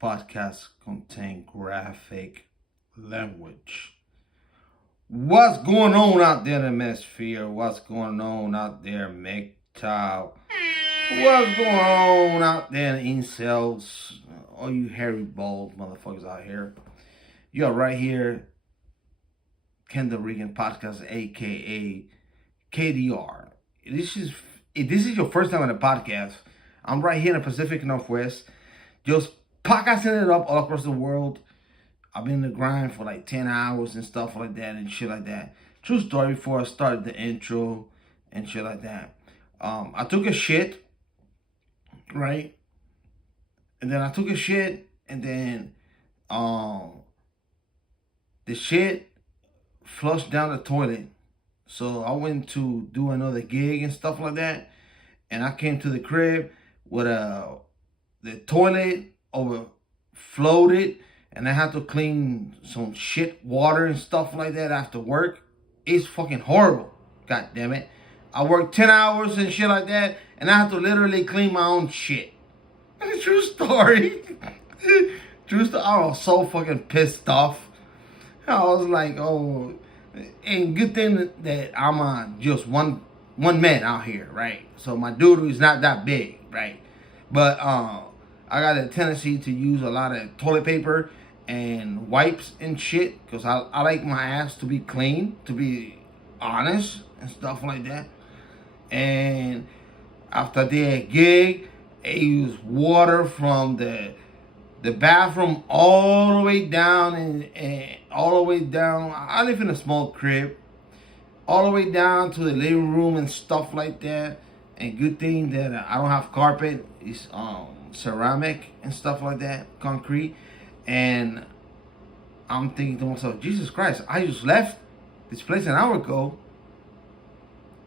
podcast contain graphic language. What's going on out there in the Manosphere? What's going on out there, MGTOW? What's going on out there in incels? All you hairy bald motherfuckers out here. You're right here, Kendall Regan Podcast, aka KDR. This is your first time on the podcast. I'm right here in the Pacific Northwest, just podcasting it up all across the world. I've been in the grind for like 10 hours and stuff like that and shit like that. True story, before I started the intro and shit like that. I took a shit, right? And then I took a shit, and then the shit flushed down the toilet. So I went to do another gig and stuff like that. And I came to the crib with the toilet overflowed, and I had to clean some shit water and stuff like that after work. It's fucking horrible. God damn it. I worked 10 hours and shit like that, and I had to literally clean my own shit. True story. True story. I was so fucking pissed off. I was like, oh, and good thing that I'm just one man out here, right? So my doodle is not that big, right? But I got a tendency to use a lot of toilet paper and wipes and shit, because I like my ass to be clean, to be honest and stuff like that. And after the gig, I used water from the bathroom all the way down and all the way down. I live in a small crib, all the way down to the living room and stuff like that. And good thing that I don't have carpet. It's ceramic and stuff like that, concrete. And I'm thinking to myself, Jesus Christ, I just left this place an hour ago,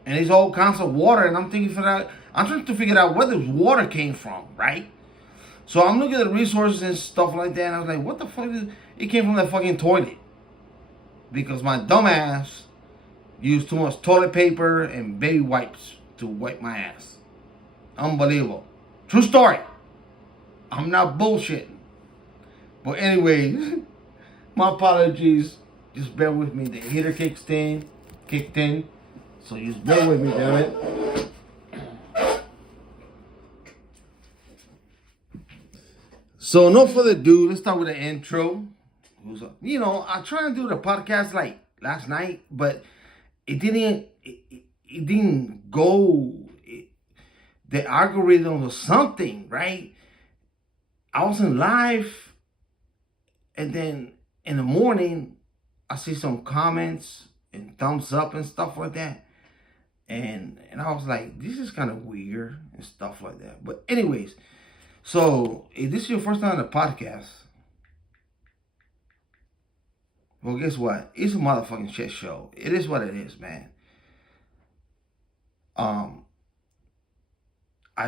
and it's all kinds of water. And I'm trying to figure out where this water came from, right? So I'm looking at the resources and stuff like that, and I was like, what the fuck it came from the fucking toilet. Because my dumbass used too much toilet paper and baby wipes to wipe my ass. Unbelievable. True story. I'm not bullshitting. But anyway, my apologies. Just bear with me. The heater kicked in. So just bear with me, damn it. So no further ado, let's start with the intro. You know, I tried to do the podcast like last night, but it didn't go. The algorithm was something, right? I was in live, and then in the morning, I see some comments and thumbs up and stuff like that. And I was like, this is kind of weird and stuff like that. But anyways, so if this is your first time on the podcast, well, guess what? It's a motherfucking shit show. It is what it is, man. I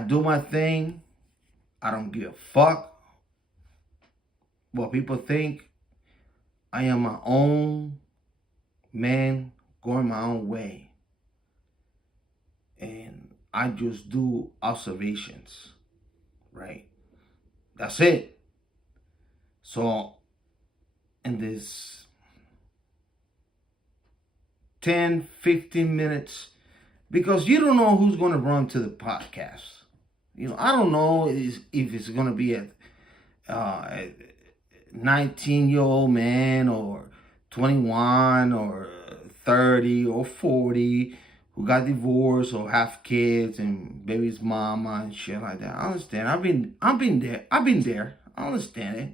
do my thing. I don't give a fuck what people think. I am my own man, going my own way. And I just do observations, right? That's it. So in this 10, 15 minutes, because you don't know who's going to run to the podcast. You know, I don't know if it's going to be a 19-year-old man or 21 or 30 or 40 who got divorced or have kids and baby's mama and shit like that. I understand. I've been there. I understand it.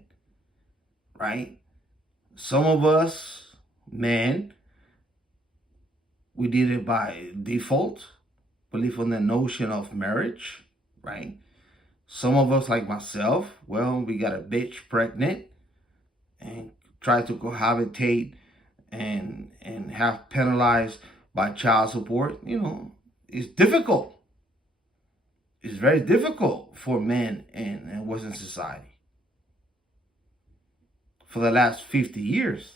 Right? Some of us, men, we did it by default, believe in the notion of marriage, right? Some of us, like myself, well, we got a bitch pregnant and try to cohabitate and have penalized by child support. You know, it's difficult. It's very difficult for men in Western society. For the last 50 years.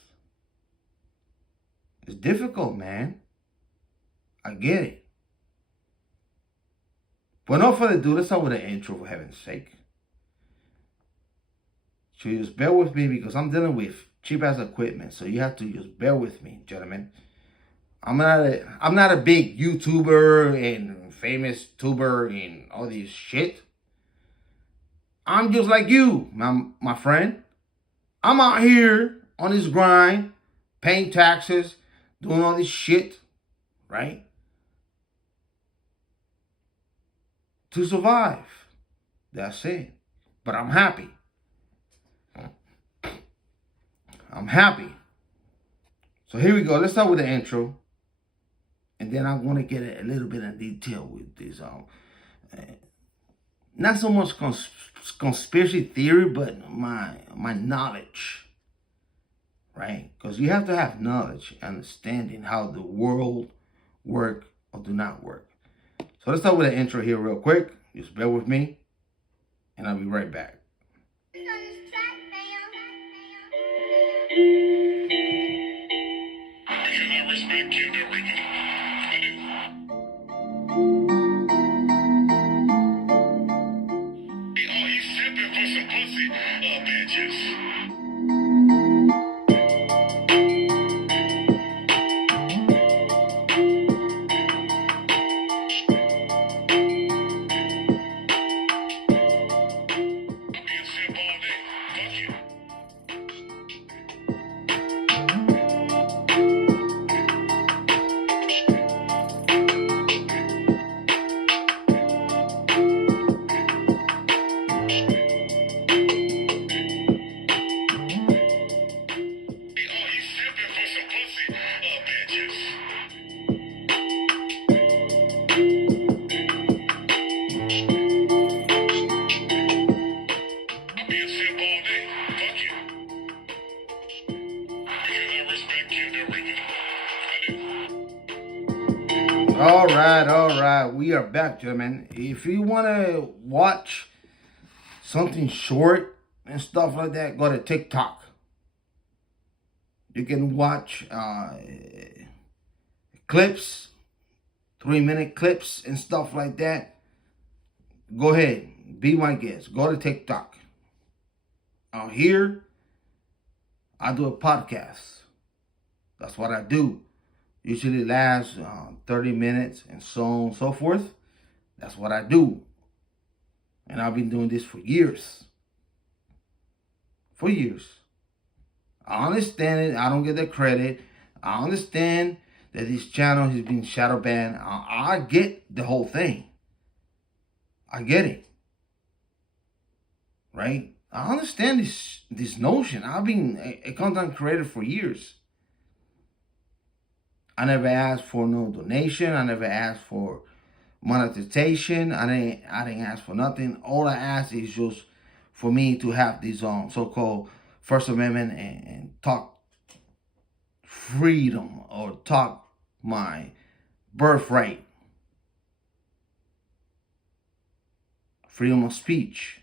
It's difficult, man. I get it. But no further ado, let's start with the intro, for heaven's sake. So you just bear with me because I'm dealing with cheap ass equipment. So you have to just bear with me, gentlemen. I'm not a big YouTuber and famous tuber and all this shit. I'm just like you, my friend. I'm out here on this grind, paying taxes, doing all this shit, right? To survive. That's it. But I'm happy. I'm happy. So here we go. Let's start with the intro. And then I want to get a little bit in detail with this. Not so much conspiracy theory, but my knowledge, right? Because you have to have knowledge, understanding how the world work or do not work. So let's start with the intro here real quick. Just bear with me, and I'll be right back. All right. We are back, gentlemen. If you want to watch something short and stuff like that, go to TikTok. You can watch clips, 3-minute clips and stuff like that. Go ahead. Be my guest. Go to TikTok. Here, I do a podcast. That's what I do. Usually lasts 30 minutes and so on and so forth. That's what I do. And I've been doing this for years. For years. I understand it. I don't get the credit. I understand that this channel has been shadow banned. I get the whole thing. I get it. Right? I understand this notion. I've been a content creator for years. I never asked for no donation. I never asked for monetization. I didn't ask for nothing. All I asked is just for me to have this so-called First Amendment and talk freedom or talk my birthright. Freedom of speech.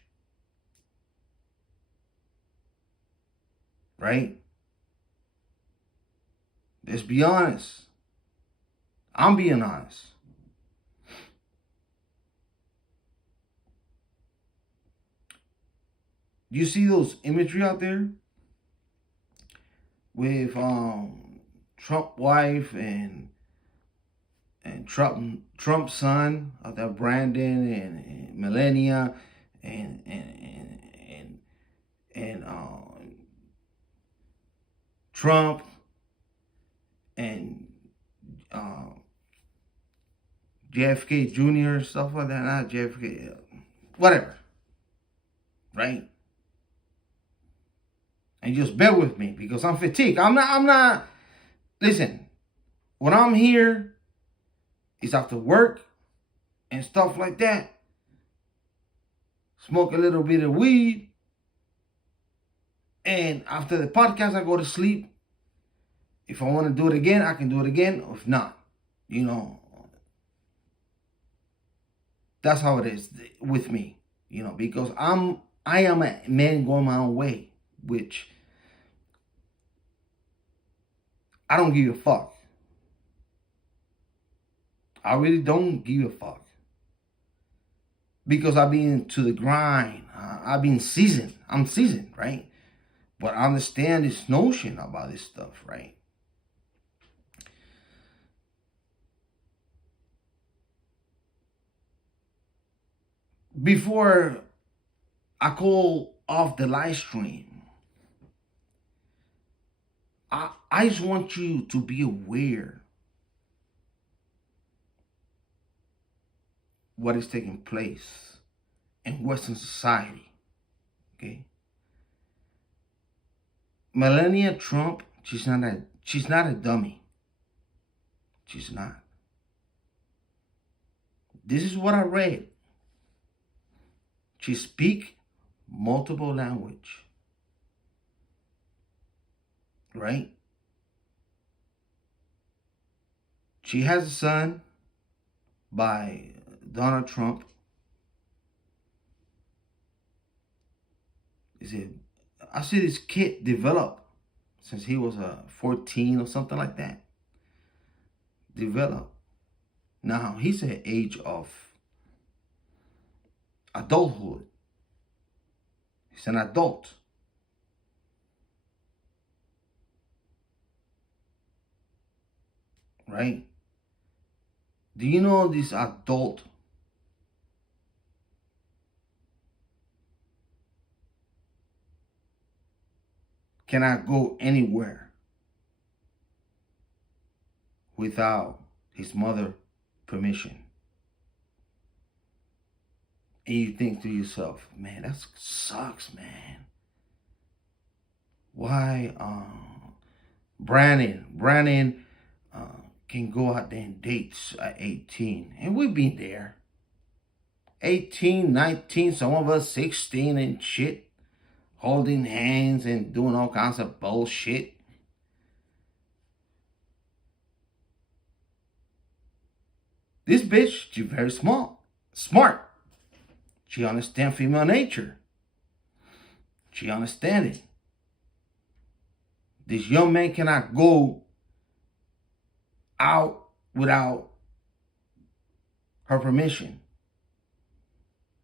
Right? Let's be honest. I'm being honest. Do you see those imagery out there with Trump wife and Trump's son, that Brandon and Melania and Trump and JFK Jr., stuff like that. Not JFK, whatever. Right? And just bear with me because I'm fatigued. I'm not, listen, when I'm here, it's after work and stuff like that. Smoke a little bit of weed. And after the podcast, I go to sleep. If I want to do it again, I can do it again. If not, that's how it is with me, because I am a man going my own way, which I don't give a fuck. I really don't give a fuck. Because I've been to the grind. I've been seasoned. I'm seasoned, right? But I understand this notion about this stuff, right? Before I call off the live stream, I just want you to be aware what is taking place in Western society. Okay, Melania Trump, she's not a dummy. She's not. This is what I read. She speak multiple language, right? She has a son by Donald Trump. Is it? I see this kid develop since he was 14 or something like that. Develop. Now he's at age of adulthood. He's an adult. Right? Do you know this adult cannot go anywhere without his mother permission? And you think to yourself, man, that sucks, man. Why Brandon can go out there and date at 18. And we've been there. 18, 19, some of us 16 and shit. Holding hands and doing all kinds of bullshit. This bitch, she's very smart. She understands female nature. She understands it. This young man cannot go out without her permission.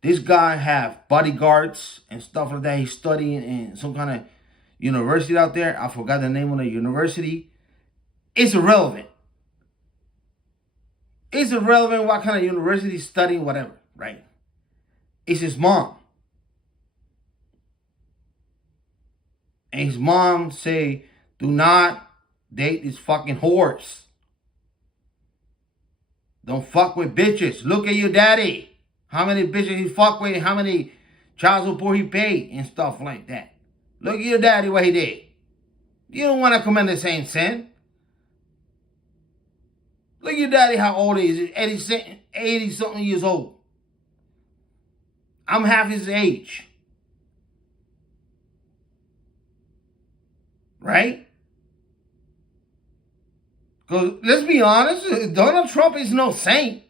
This guy have bodyguards and stuff like that. He's studying in some kind of university out there. I forgot the name of the university. It's irrelevant. It's irrelevant what kind of university he's studying, whatever, right? It's his mom. And his mom say, do not date this fucking horse. Don't fuck with bitches. Look at your daddy. How many bitches he fuck with, how many child support he paid, and stuff like that. Look at your daddy, what he did. You don't want to commit the same sin. Look at your daddy, how old he is. 80 something years old. I'm half his age. Right? Because let's be honest, Donald Trump is no saint.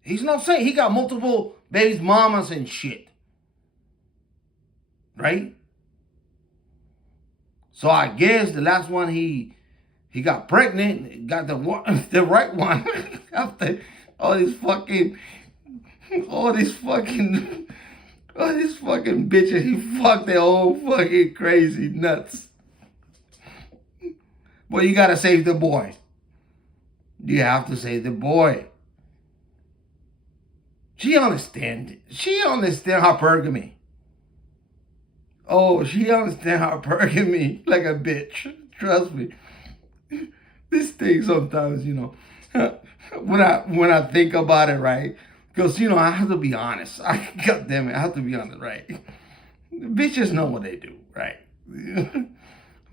He's no saint. He got multiple baby's mamas and shit. Right? So I guess the last one he got pregnant, got the right one after all these fucking bitches. He fucked their old fucking crazy nuts. But you gotta save the boy. You have to save the boy. She understands hypergamy. Oh, she understands hypergamy like a bitch. Trust me. This thing sometimes, when I think about it, right? Because, I have to be honest. God damn it, I have to be honest, right? Bitches know what they do, right?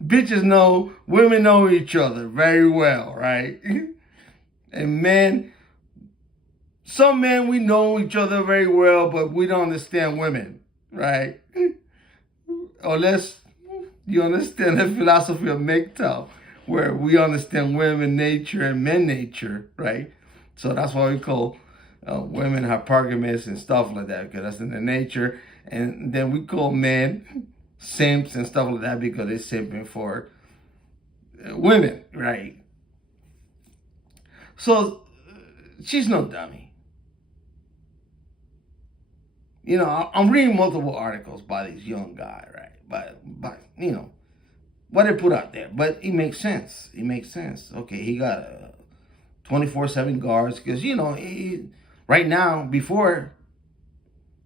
Bitches know, women know each other very well, right? And men, some men, we know each other very well, but we don't understand women, right? Unless you understand the philosophy of MGTOW, where we understand women nature and men nature, right? So that's why we call women hypergamous and stuff like that, because that's in their nature. And then we call men simps and stuff like that because they're simping for women, right? So she's no dummy. You know, I'm reading multiple articles by this young guy, right? But you know, what they put out there. But it makes sense. It makes sense. Okay, he got a 24/7 guards because you know right now before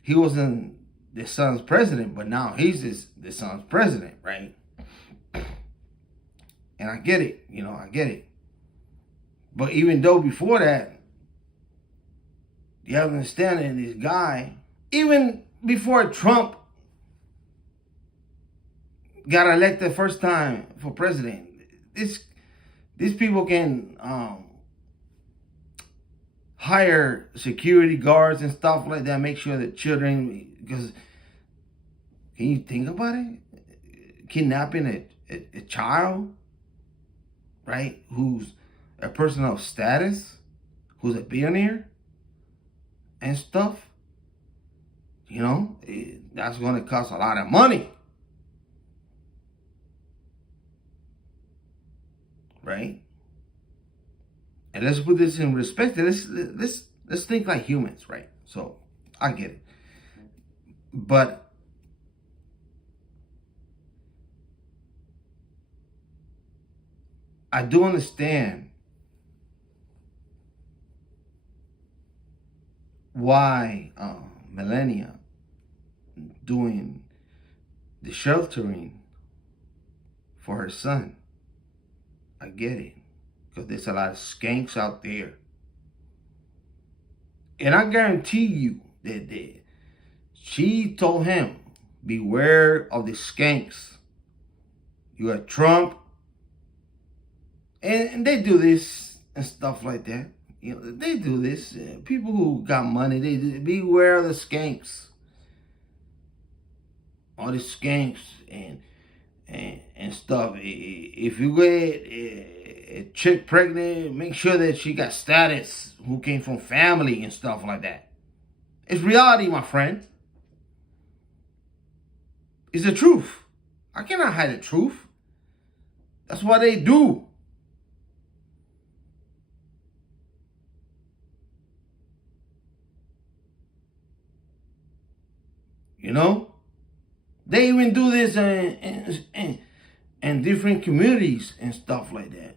he wasn't the son's president, but now he's the son's president, right? And I get it, you know, I get it. But even though before that, you have to understand that this guy, even before Trump got elected first time for president, these people can hire security guards and stuff like that, make sure that children, because can you think about it? Kidnapping a child, right, who's a person of status, who's a billionaire and stuff, you know, that's going to cost a lot of money, right? And let's put this in respect. Let's think like humans, right? So I get it, but I do understand why Melania doing the sheltering for her son. I get it, because there's a lot of skanks out there. And I guarantee you that she told him, beware of the skanks. You got Trump, and they do this and stuff like that. You know, they do this. People who got money, they do, beware of the skanks. All the skanks and stuff. If you get a chick pregnant, make sure that she got status, who came from family and stuff like that. It's reality, my friend. It's the truth. I cannot hide the truth. That's what they do. You know? They even do this in different communities and stuff like that.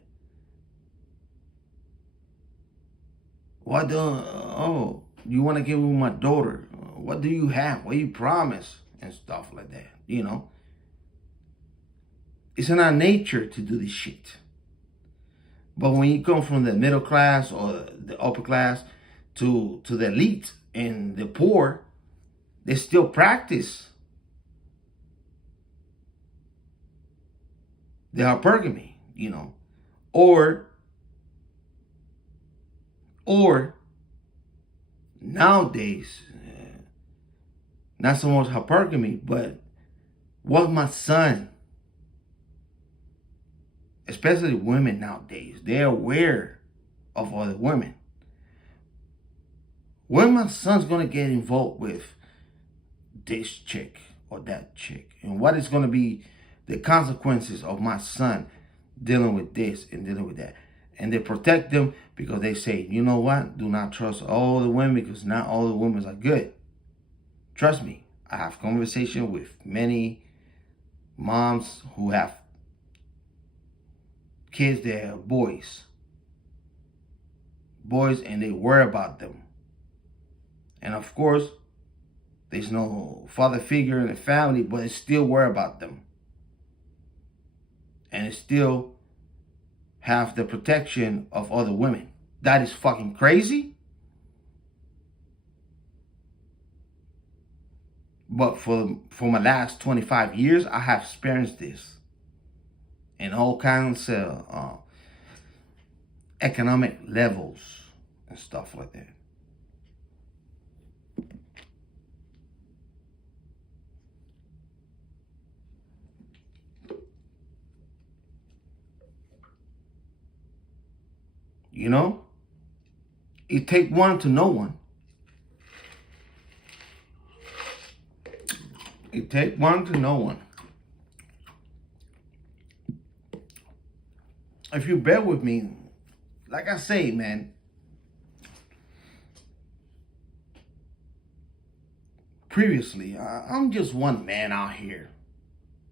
What the, oh, you want to get with my daughter? What do you have? What do you promise? And stuff like that, you know? It's in our nature to do this shit. But when you come from the middle class or the upper class to the elite and the poor, they still practice the hypergamy, you know, or nowadays, not so much hypergamy, but what my son, especially women nowadays, they're aware of other women. When my son's gonna get involved with this chick or that chick, and what is gonna be the consequences of my son dealing with this and dealing with that. And they protect them because they say, you know what? Do not trust all the women because not all the women are good. Trust me, I have conversation with many moms who have kids that are boys. Boys, and they worry about them. And of course, there's no father figure in the family, but they still worry about them. And it still have the protection of other women. That is fucking crazy. But for my last 25 years, I have experienced this in all kinds of economic levels and stuff like that. You know, it take one to know one. It take one to know one. If you bear with me, like I say, man, previously, I'm just one man out here.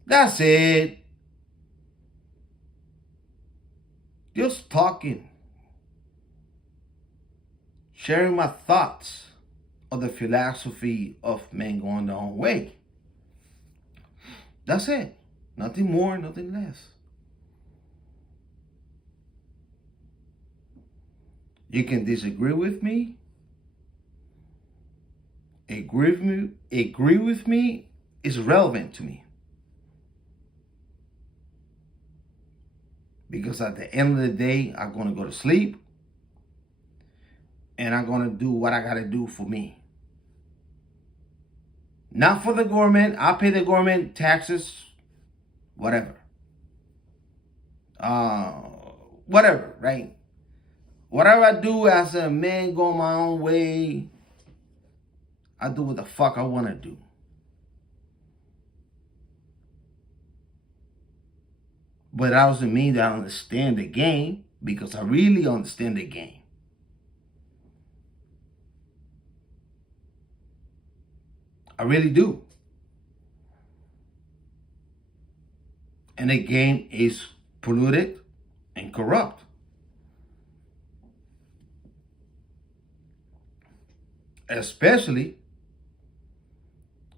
That's it. Just talking. Sharing my thoughts of the philosophy of men going their own way. That's it. Nothing more, nothing less. You can disagree with me. Agree with me is relevant to me. Because at the end of the day, I'm going to go to sleep. And I'm going to do what I got to do for me. Not for the government. I pay the government taxes. Whatever. Whatever, right? Whatever I do as a man going my own way, I do what the fuck I want to do. But that doesn't mean that I understand the game, because I really understand the game. I really do. And the game is polluted and corrupt. Especially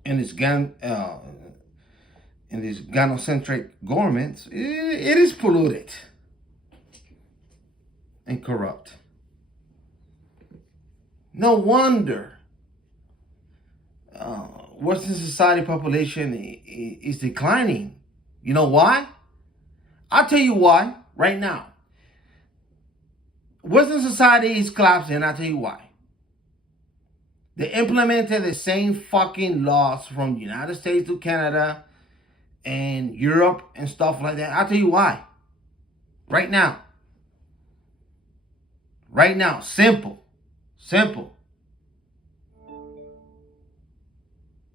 in this gynocentric governments, it is polluted and corrupt. No wonder Western society population is declining. You know why? I'll tell you why right now. Western society is collapsing, I'll tell you why. They implemented the same fucking laws from the United States to Canada and Europe and stuff like that. I'll tell you why. Right now. Right now. Simple. Simple.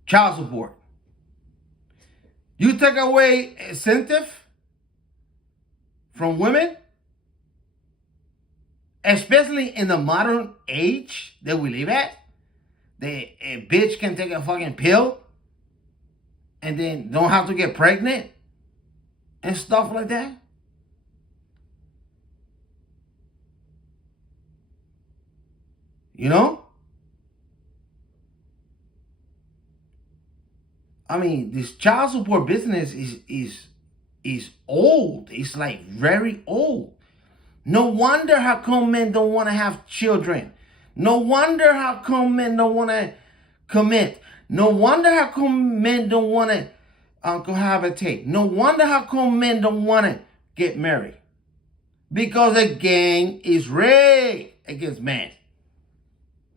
Child support. You take away incentive from women, especially in the modern age that we live at. A bitch can take a fucking pill and then don't have to get pregnant and stuff like that. You know? I mean, this child support business is old. It's like very old. No wonder how come men don't want to have children. No wonder how come men don't want to commit. No wonder how come men don't want to cohabitate. No wonder how come men don't want to get married. Because the gang is rigged against men.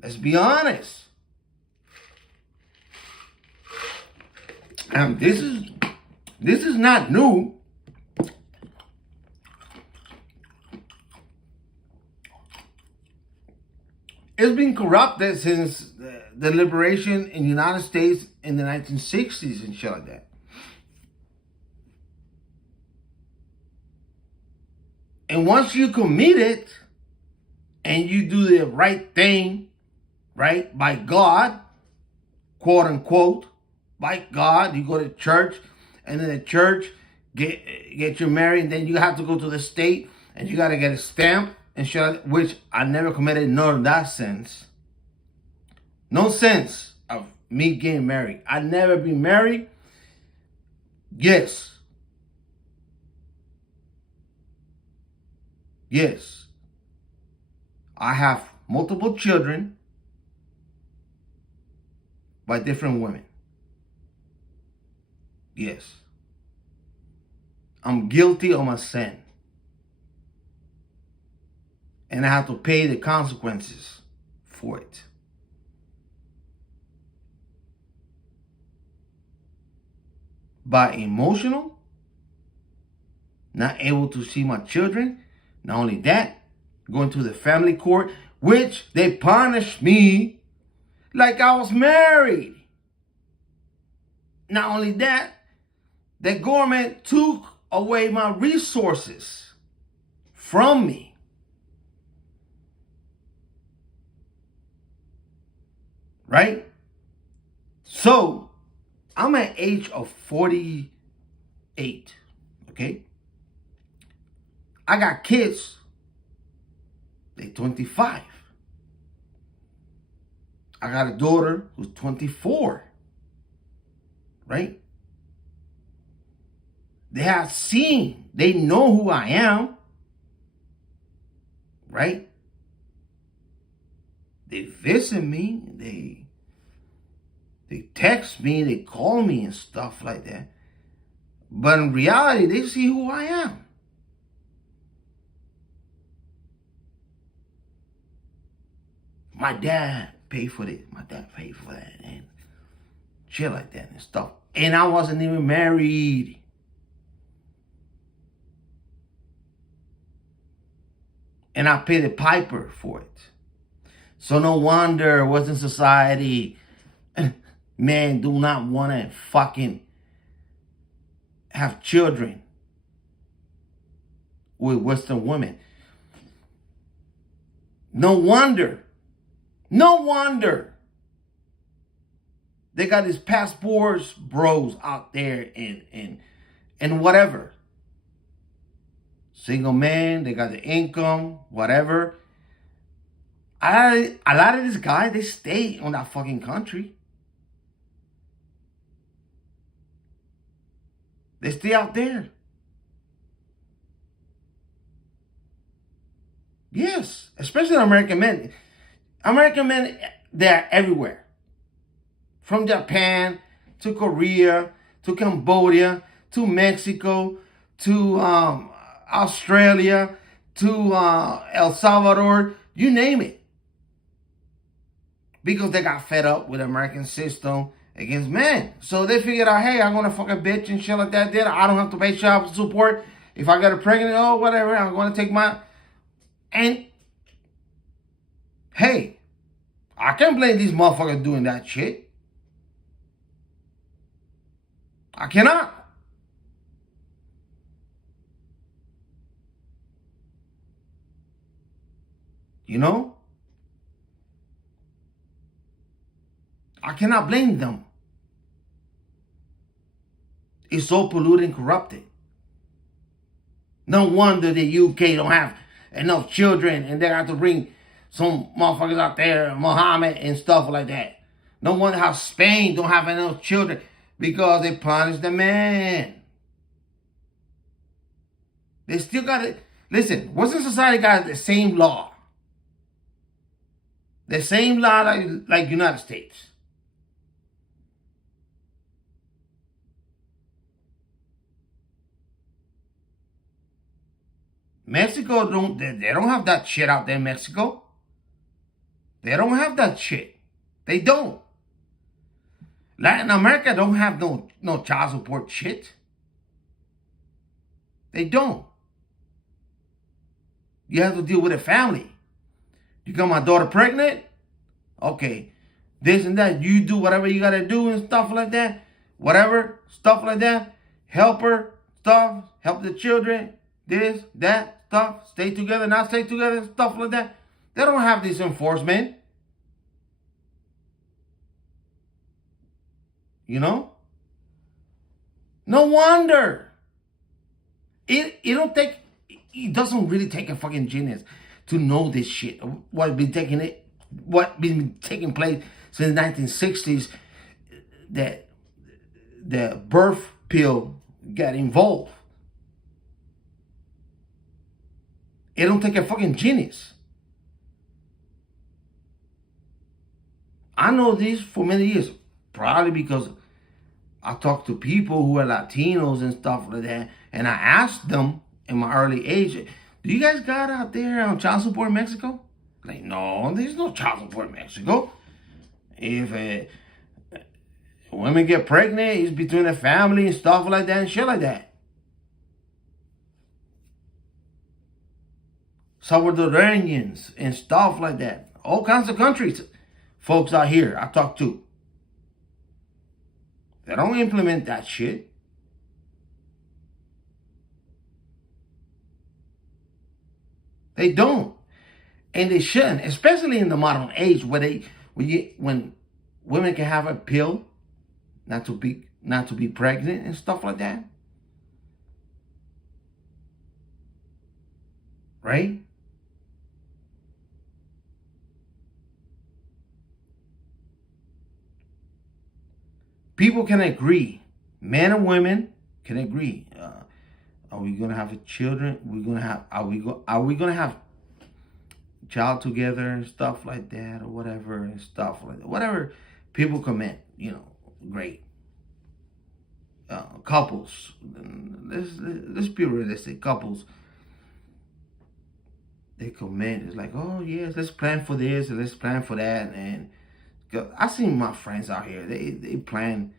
Let's be honest. And this is not new. It's been corrupted since the liberation in the United States in the 1960s and shit like that. And once you commit it and you do the right thing, right, by God, quote unquote, by God, you go to church, and then the church get you married, and then you have to go to the state and you got to get a stamp. And shit, which I never committed none of that sense. No sense of me getting married. I never been married. Yes. Yes. I have multiple children by different women. Yes. I'm guilty of my sin. And I have to pay the consequences for it. By emotional, not able to see my children. Not only that, going to the family court, which they punished me like I was married. Not only that, the government took away my resources from me. Right? So I'm at age of 48. Okay. I got kids. They 25. I got a daughter who's 24. Right? They have seen. They know who I am. Right? They visit me. They text me. They call me and stuff like that. But in reality, they see who I am. My dad paid for this. My dad paid for that. And shit like that and stuff. And I wasn't even married. And I paid the piper for it. So no wonder Western society, men do not want to fucking have children with Western women. No wonder. No wonder. They got these passports bros out there and whatever. Single man, they got the income, whatever. A lot of these guys, they stay on that fucking country. They stay out there. Yes, especially American men. American men, they're everywhere. From Japan to Korea to Cambodia to Mexico to Australia to El Salvador, you name it. Because they got fed up with the American system against men. So they figured out, hey, I'm going to fuck a bitch and shit like that. Then I don't have to pay child support. If I get her pregnant, oh, whatever, I'm going to take my... And, hey, I can't blame these motherfuckers doing that shit. I cannot. You know? I cannot blame them. It's so polluted and corrupted. No wonder the UK don't have enough children and they have to bring some motherfuckers out there, Muhammad and stuff like that. No wonder how Spain don't have enough children because they punish the man. They still got it. Listen, Western society got the same law. The same law like United States. Mexico they don't have that shit out there in Mexico. They don't have that shit. They don't. Latin America don't have no child support shit. They don't. You have to deal with a family. You got my daughter pregnant? Okay. This and that. You do whatever you gotta do and stuff like that. Whatever. Stuff like that. Help her. Stuff. Help the children. This, that, stuff. Stay together, not stay together. Stuff like that. They don't have this enforcement. You know? No wonder. It doesn't really take a fucking genius to know this shit. What's been taking place since the 1960s, that the birth pill got involved. It don't take a fucking genius. I know this for many years, probably because I talk to people who are Latinos and stuff like that, and I asked them in my early age, do you guys got out there on child support in Mexico? Like, no, there's no child support in Mexico. If women get pregnant, it's between the family and stuff like that and shit like that. Salvadorians and stuff like that. All kinds of countries, folks out here I talk to. They don't implement that shit. They don't. And they shouldn't, especially in the modern age where when women can have a pill not to be pregnant and stuff like that, right? People can agree. Men and women can agree. Are we gonna have children? We're gonna have. Are we gonna have child together and stuff like that, or whatever and stuff like that? Whatever people commit, great. Couples. Let's be realistic. Couples. They commit. It's like, oh yes, let's plan for this and let's plan for that. And I seen my friends out here. They plan.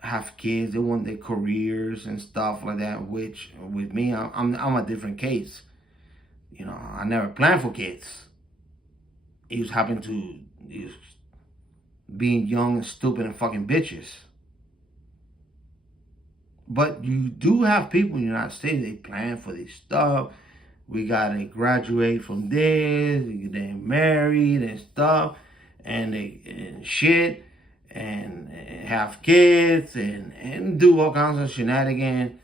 Have kids. They want their careers and stuff like that. Which with me, I'm a different case. I never planned for kids. It was happened to being young and stupid and fucking bitches. But you do have people in the United States. They plan for this stuff. We gotta graduate from this. They married and stuff, and shit. And have kids and do all kinds of shenanigans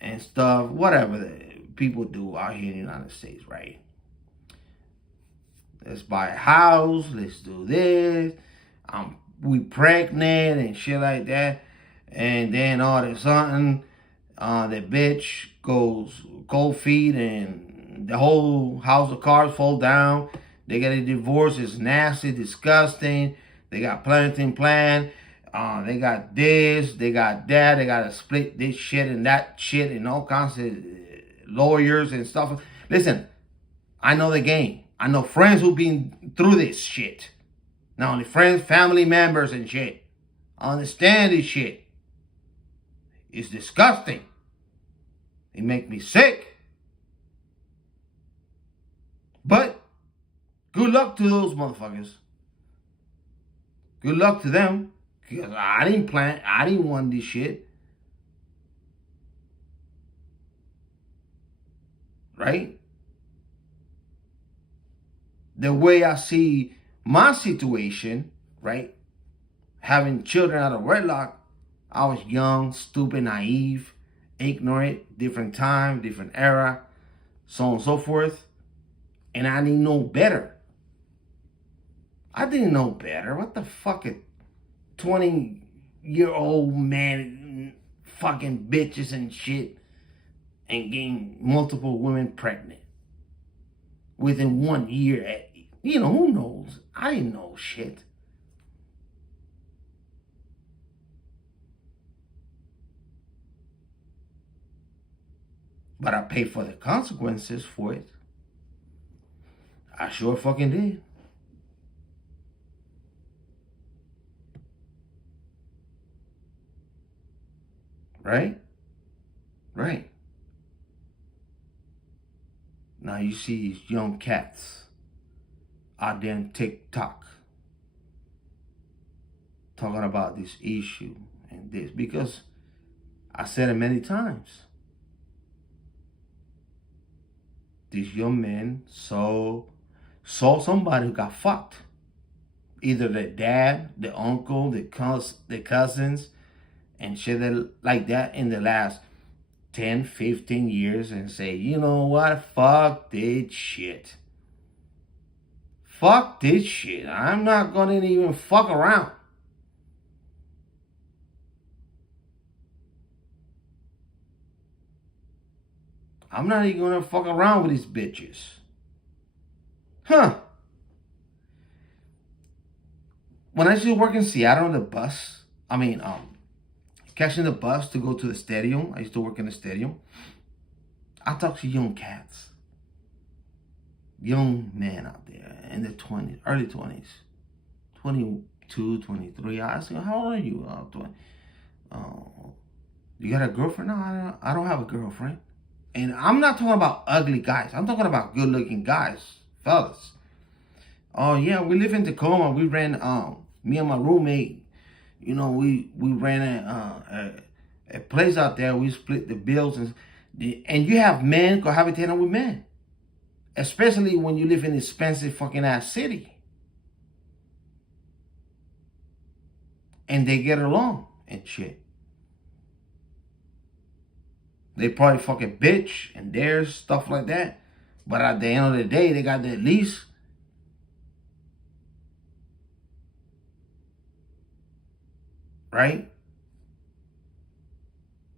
and stuff, whatever people do out here in the United States, right? Let's buy a house, let's do this, we pregnant and shit like that, and then all of a sudden, the bitch goes cold feet and the whole house of cards fall down, they get a divorce, it's nasty, disgusting. They got plenty planned. They got this. They got that. They got to split this shit and that shit and all kinds of lawyers and stuff. Listen, I know the game. I know friends who've been through this shit. Not only friends, family members and shit. I understand this shit. It's disgusting. It make me sick. But good luck to those motherfuckers. Good luck to them, because I didn't want this shit. Right? The way I see my situation, right? Having children out of wedlock, I was young, stupid, naive, ignorant, different time, different era, so on and so forth. And I didn't know better. I didn't know better. What the fuck, a 20-year-old man fucking bitches and shit and getting multiple women pregnant within 1 year. Who knows? I didn't know shit. But I paid for the consequences for it. I sure fucking did. Right? Right. Now you see these young cats out there on TikTok talking about this issue and this, because I said it many times. These young men saw somebody who got fucked. Either the dad, the uncle, the cousins, and shit like that in the last 10, 15 years, and say, you know what, fuck this shit. Fuck this shit. I'm not gonna even fuck around. I'm not even gonna fuck around with these bitches. Huh. When I used to work in Seattle on the bus, catching the bus to go to the stadium. I used to work in the stadium. I talked to young cats. Young men out there in the 20s, early 20s. 22, 23. I asked them, how old are you? 20. You got a girlfriend? No, I don't have a girlfriend. And I'm not talking about ugly guys. I'm talking about good looking guys, fellas. Oh yeah, we live in Tacoma. We ran, me and my roommate, we ran a place out there. We split the bills, and you have men cohabitating with men, especially when you live in an expensive fucking ass city. and they get along and shit. They probably fucking bitch and there's stuff like that. But at the end of the day, they got the lease. Right?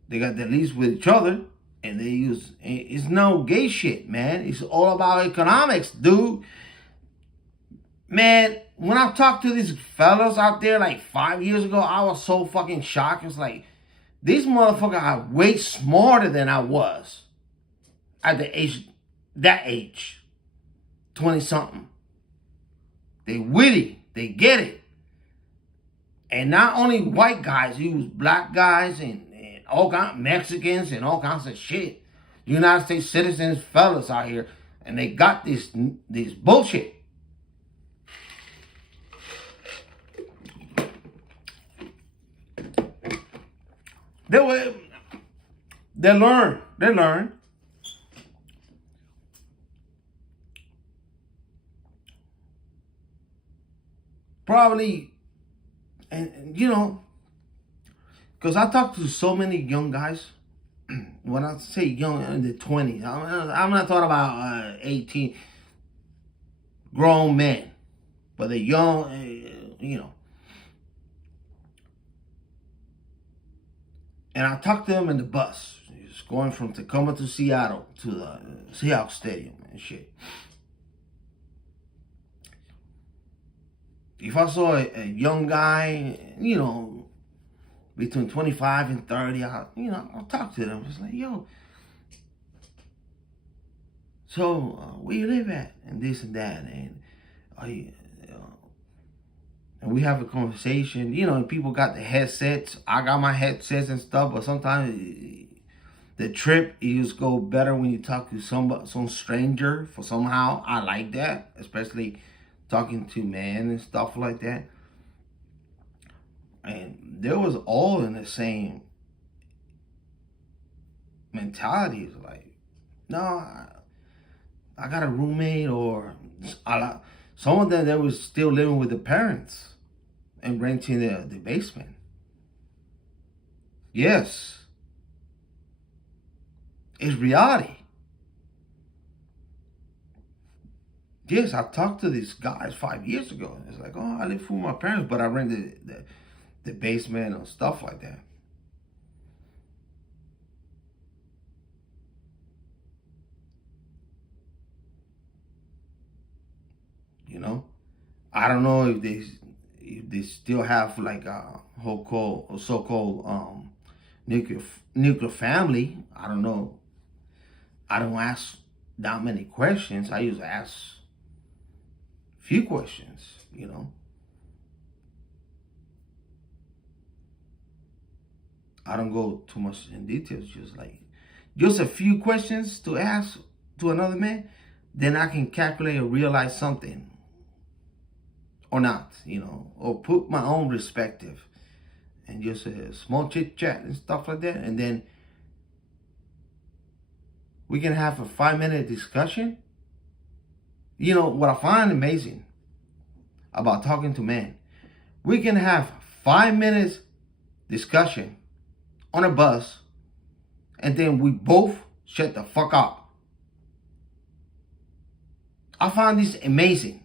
They got the lease with each other. And they use, it's no gay shit, man. It's all about economics, dude. Man, when I talked to these fellas out there like 5 years ago, I was so fucking shocked. It's like, these motherfuckers are way smarter than I was at that age, 20-something. They witty, they get it. And not only white guys, he was black guys and all kinds of Mexicans and all kinds of shit. United States citizens, fellas out here, and they got this bullshit. They learn. Probably, and you know, because I talk to so many young guys. When I say young, in the 20s, I'm not talking about 18 grown men, but the young, you know. And I talked to them in the bus. Just going from Tacoma to Seattle to the Seahawks Stadium and shit. If I saw a young guy, you know, between 25 and 30, I'll talk to them. It's like, yo, so where you live at? And this and that. And and we have a conversation, you know, and people got the headsets. I got my headsets and stuff, but sometimes the trip, you just go better when you talk to some stranger for somehow. I like that, especially talking to men and stuff like that. And there was all in the same mentality. It's like, no, I got a roommate, or some of them, they was still living with the parents and renting the basement. Yes. It's reality. Yes, I talked to these guys 5 years ago. It's like, oh, I live with my parents, but I rented the basement and stuff like that. You know, I don't know if they still have like a so-called nuclear family. I don't know. I don't ask that many questions. I usually ask few questions, you know. I don't go too much in details, just a few questions to ask to another man, then I can calculate or realize something or not, you know, or put my own perspective and just a small chit chat and stuff like that. And then we can have a 5-minute discussion. You know, what I find amazing about talking to men, we can have 5 minutes discussion on a bus, and then we both shut the fuck up. I find this amazing.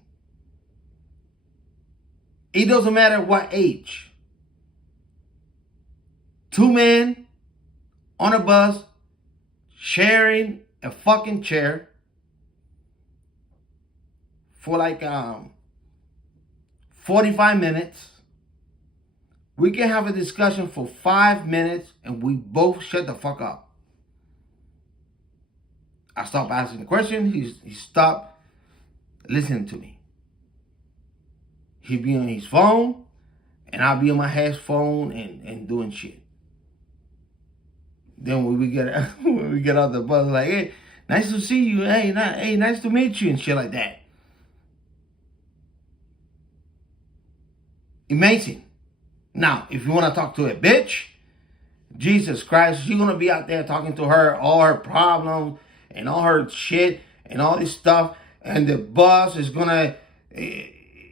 It doesn't matter what age. 2 men on a bus sharing a fucking chair for like 45 minutes. We can have a discussion for 5 minutes and we both shut the fuck up. I stop asking the question. He stopped listening to me. He'd be on his phone and I'll be on my headphone and doing shit. Then when we get out the bus, like, hey, nice to see you. Hey, nice to meet you and shit like that. Amazing. Now, if you want to talk to a bitch, Jesus Christ, you're going to be out there talking to her, all her problems and all her shit and all this stuff. And the bus is going to,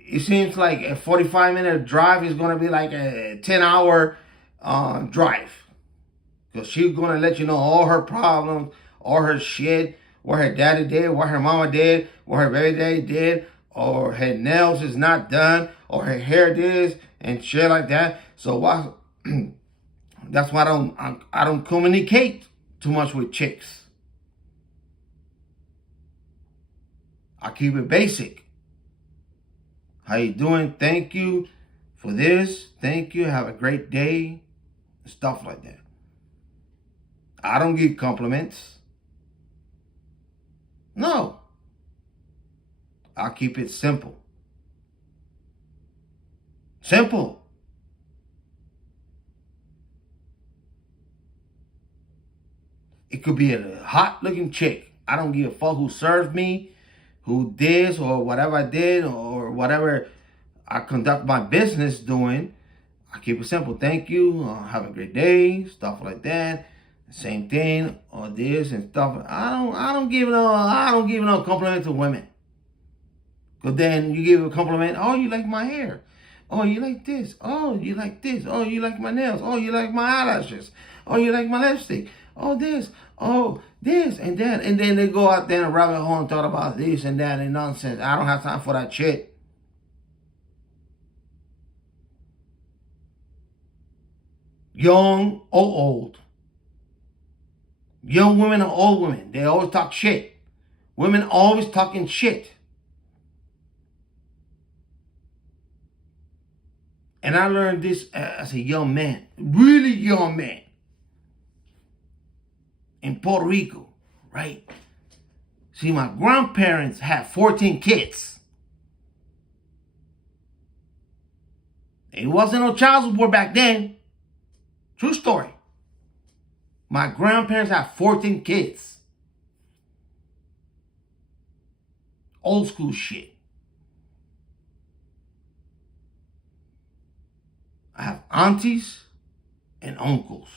it seems like a 45-minute drive is going to be like a 10-hour drive. Because she's going to let you know all her problems, all her shit, what her daddy did, what her mama did, what her baby daddy did, or her nails is not done, or her hair did, and shit like that. So why? That's why I don't communicate too much with chicks. I keep it basic. How you doing? Thank you for this. Thank you. Have a great day. Stuff like that. I don't give compliments. No. I keep it simple. Simple. It could be a hot looking chick. I don't give a fuck who served me, who did, or whatever I did, or whatever I conduct my business doing. I keep it simple. Thank you. Have a great day. Stuff like that. Same thing. Or this and stuff. I don't give no compliment to women. Cause then you give a compliment. Oh, you like my hair. Oh, you like this. Oh, you like this. Oh, you like my nails. Oh, you like my eyelashes. Oh, you like my lipstick. Oh, this. Oh, this and that. And then they go out there and rabbit hole and talk about this and that and nonsense. I don't have time for that shit. Young or old. Young women or old women. They always talk shit. Women always talking shit. And I learned this as a young man. Really young man. In Puerto Rico. Right? See, my grandparents had 14 kids. It wasn't no child support back then. True story. My grandparents had 14 kids. Old school shit. I have aunties and uncles.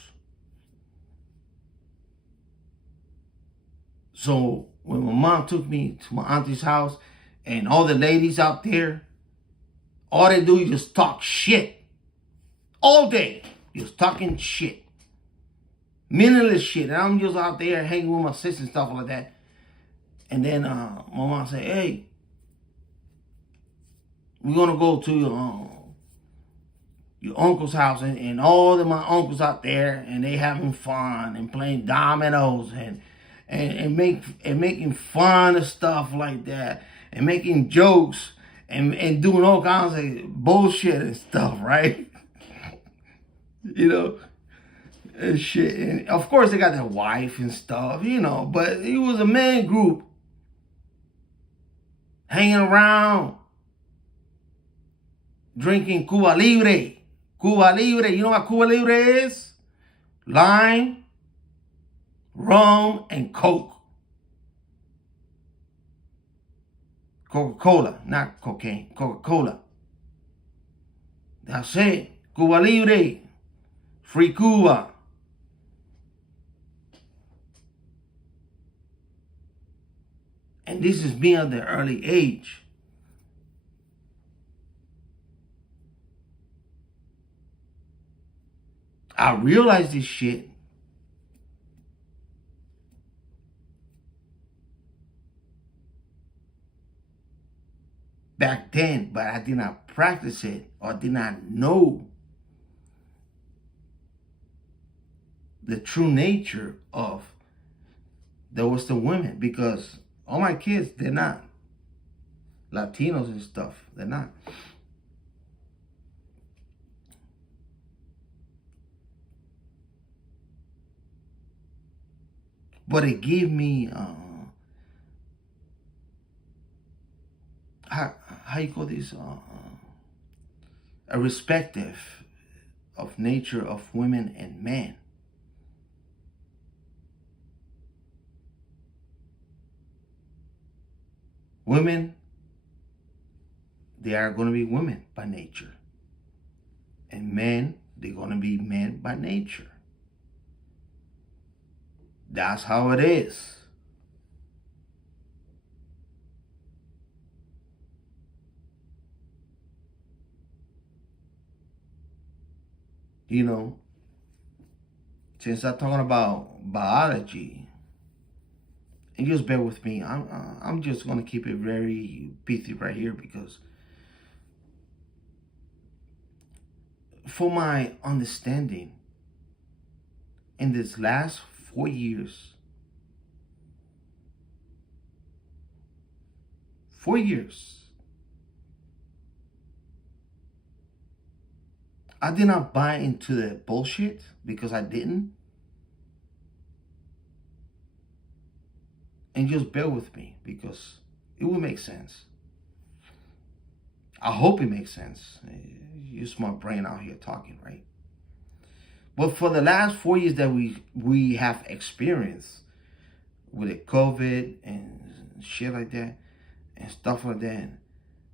So when my mom took me to my auntie's house and all the ladies out there, all they do is just talk shit. All day. Just talking shit. Meaningless shit. And I'm just out there hanging with my sister and stuff like that. And then my mom said, hey, we're going to go to your uncle's house. And all of my uncles out there, and they having fun and playing dominoes and making fun of stuff like that. And making jokes and doing all kinds of bullshit and stuff, right? You know, and shit. And of course, they got their wife and stuff, you know. But it was a man group hanging around, drinking Cuba Libre. Cuba Libre. You know what Cuba Libre is? Lime, rum, and Coke. Coca-Cola, not cocaine. Coca-Cola. That's it. Cuba Libre. Free Cuba. And this is me at the early age. I realized this shit back then, but I did not practice it or did not know the true nature of those the women, because all my kids, they're not Latinos and stuff. They're not. But it gave me how you call this, a respective of nature of women and men. Women, they are going to be women by nature. And men, they're going to be men by nature. That's how it is. You know, since I'm talking about biology, and just bear with me, I'm just gonna keep it very pithy right here because for my understanding, in this last 4 years, 4 years, I did not buy into the bullshit because I didn't. And just bear with me because it will make sense. I hope it makes sense. Use my brain out here talking, right? But for the last 4 years that we have experienced with the COVID and shit like that and stuff like that,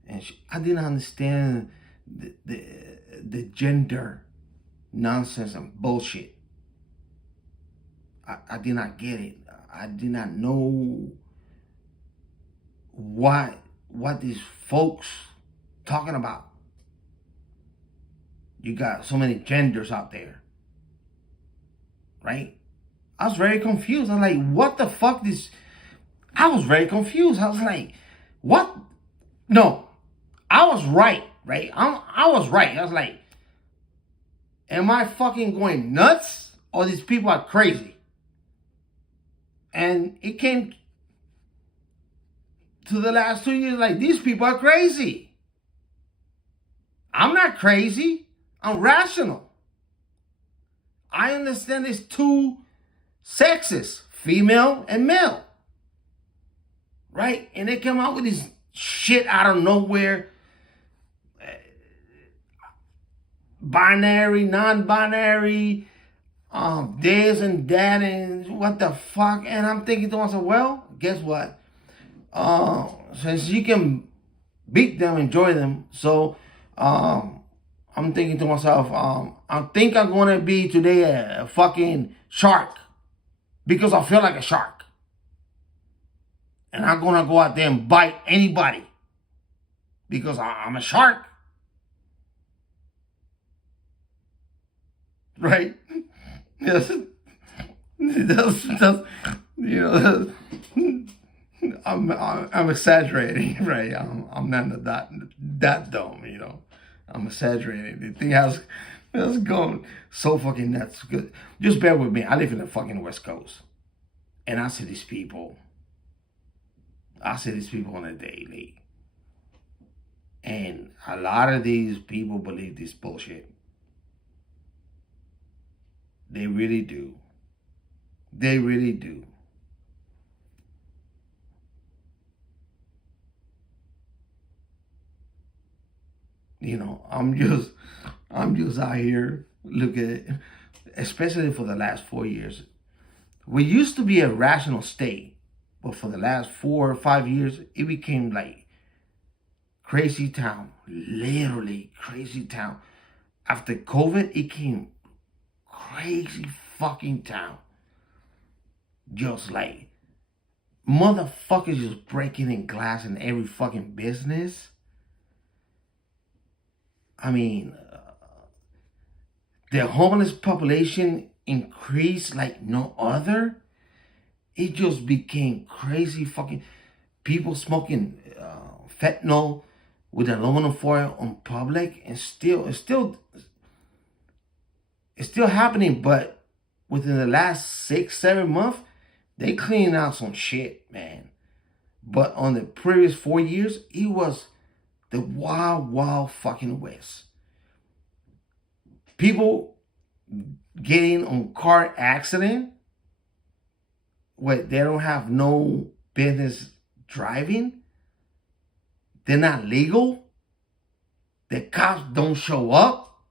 and I didn't understand the gender nonsense and bullshit. I did not get it. I did not know what these folks talking about. You got so many genders out there, right? I was very confused. I'm like, what the fuck this? I was very confused. I was like, what? No, I was right, right? I was right. I was like, am I fucking going nuts? Or these people are crazy? And it came to the last 2 years like, these people are crazy. I'm not crazy. I'm rational. I understand there's two sexes, female and male. Right? And they come out with this shit out of nowhere. Binary, non-binary, this and that, and what the fuck? And I'm thinking to myself, well, guess what? Since you can beat them, enjoy them. So I'm thinking to myself, I think I'm gonna be today a fucking shark because I feel like a shark. And I'm gonna go out there and bite anybody because I'm a shark. Right? Yes. That's, you know, I'm exaggerating, right? I'm not that dumb, you know. I'm exaggerating. The thing has gone so fucking nuts. Good. Just bear with me. I live in the fucking West Coast, and I see these people. I see these people on a daily, and a lot of these people believe this bullshit. They really do. They really do. You know, I'm just out here looking at it, especially for the last 4 years. We used to be a rational state, but for the last 4 or 5 years, it became like crazy town. Literally crazy town. After COVID, it came crazy fucking town. Just like motherfuckers just breaking in glass in every fucking business. I mean, the homeless population increased like no other. It just became crazy fucking people smoking fentanyl with aluminum foil on public, and it's still happening. But within the last 6-7 months, they cleaned out some shit, man. But on the previous 4 years, it was the wild fucking West. People getting on car accident where they don't have no business driving. They're not legal. The cops don't show up.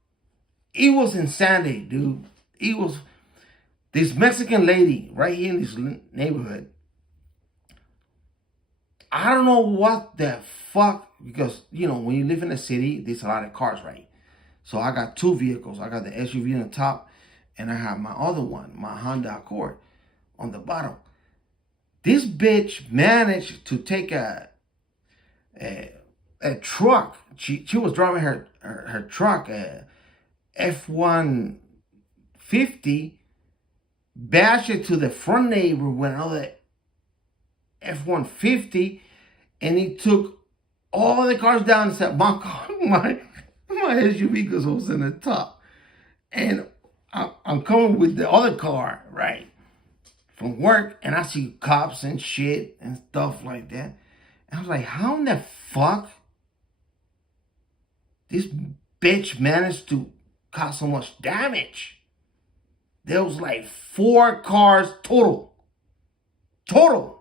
It was insanity, dude. It was this Mexican lady right here in this neighborhood. I don't know what the fuck, because, you know, when you live in a city, there's a lot of cars, right? So I got two vehicles. I got the SUV on the top, and I have my other one, my Honda Accord, on the bottom. This bitch managed to take a truck. She was driving her truck, F-150, bashed it to the front neighbor with another F-150, and he took all the cars down and said, my car, my SUV, because I was in the top. And I'm coming with the other car, right, from work, and I see cops and shit and stuff like that. And I was like, how in the fuck this bitch managed to cause so much damage? There was like 4 cars total. Total.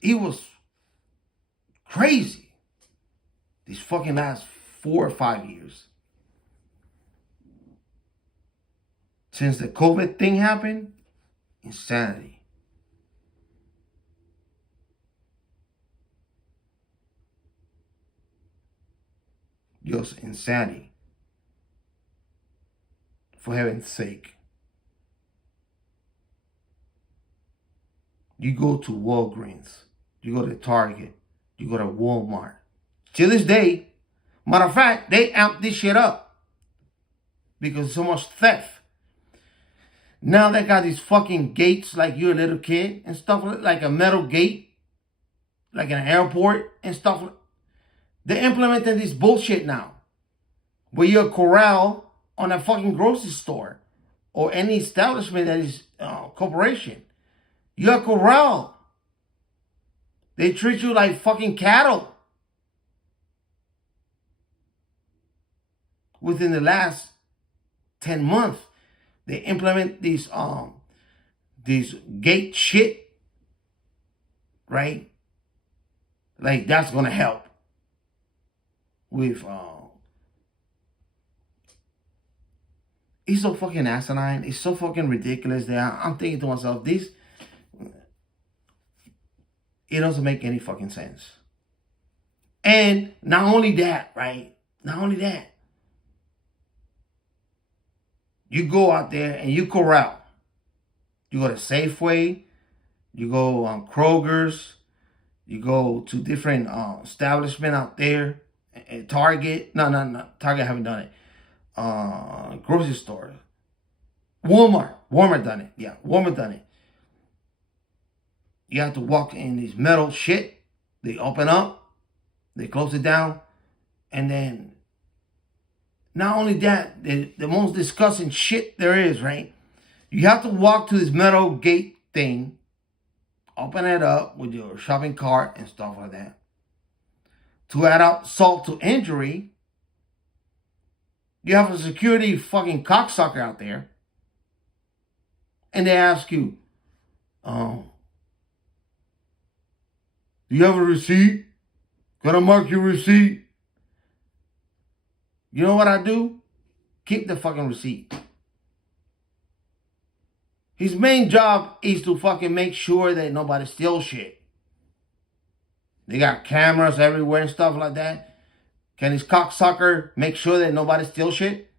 It was crazy. These fucking last 4 or 5 years. Since the COVID thing happened, insanity. Just insanity. For heaven's sake. You go to Walgreens, you go to Target, you go to Walmart. To this day, matter of fact, they amp this shit up because of so much theft. Now they got these fucking gates like you're a little kid and stuff, like a metal gate, like an airport and stuff. They're implementing this bullshit now, where you're corral on a fucking grocery store or any establishment that is corporation. You're corral. They treat you like fucking cattle. Within the last 10 months, they implement these gate shit, right? Like that's gonna help with it's so fucking asinine. It's so fucking ridiculous that I'm thinking to myself, this, it doesn't make any fucking sense. And not only that, right? Not only that. You go out there and you corral. You go to Safeway. You go on Kroger's. You go to different establishment out there. Target. No. Target haven't done it. Grocery store. Walmart. Walmart done it. Yeah, Walmart done it. You have to walk in these metal shit. They open up. They close it down. And then, not only that, the most disgusting shit there is, right? You have to walk to this metal gate thing, open it up with your shopping cart and stuff like that. To add up salt to injury, you have a security fucking cocksucker out there. And they ask you, do you have a receipt? Gotta mark your receipt. You know what I do? Keep the fucking receipt. His main job is to fucking make sure that nobody steals shit. They got cameras everywhere and stuff like that. Can his cocksucker make sure that nobody steals shit?